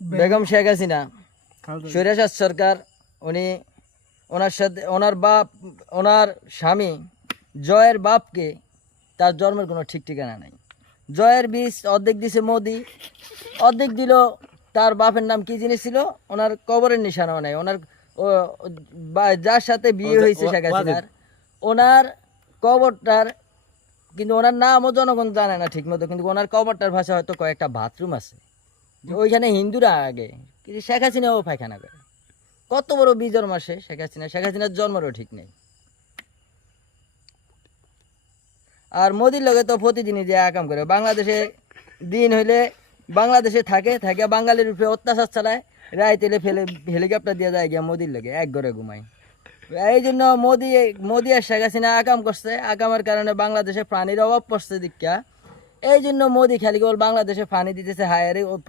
বেগম শেখ হাসিনা স্বৈরাচার সরকার, উনি ওনার সাথে ওনার স্বামী জয়ের বাপকে তার জন্মের কোনো ঠিক ঠিকানা নাই। জয়ের বীজ অর্ধেক দিছে মোদি, অর্ধেক দিল তার বাপের নাম কি জিনিস ছিল, ওনার কবরের নিশানাও নাই। ওনার যার সাথে বিয়ে হয়েছে শেখ হাসিনার, ওনার কবরটার কিন্তু ওনার নামও জনগণ জানে না ঠিক মতো, কিন্তু ওনার কবরটার ভাষা হয়তো কয়েকটা বাথরুম আছে, যে ওইখানে হিন্দুরা আগে, কিন্তু শেখ হাসিনাও পায়খানা করে। কত বড় বিজর মাসে শেখ হাসিনার জন্মেরও ঠিক নেই। আর মোদির লগে তো প্রতিদিনই যে কাম করে, বাংলাদেশে দিন হইলে বাংলাদেশে থাকে বাঙালির উপরে অত্যাচার চালায়, রাইত এলে ফেলে হেলিকপ্টার দিয়ে যায় গিয়া মোদির লগে এক ঘরে ঘুমায়। এই জন্য মোদি আর শেখ হাসিনা আকাম করছে, আকামের কারণে বাংলাদেশে পানির অভাব পড়ছে দীক্ষা। এই জন্য মোদি খালি কেবল বাংলাদেশে পানি দিতেছে হায়ারে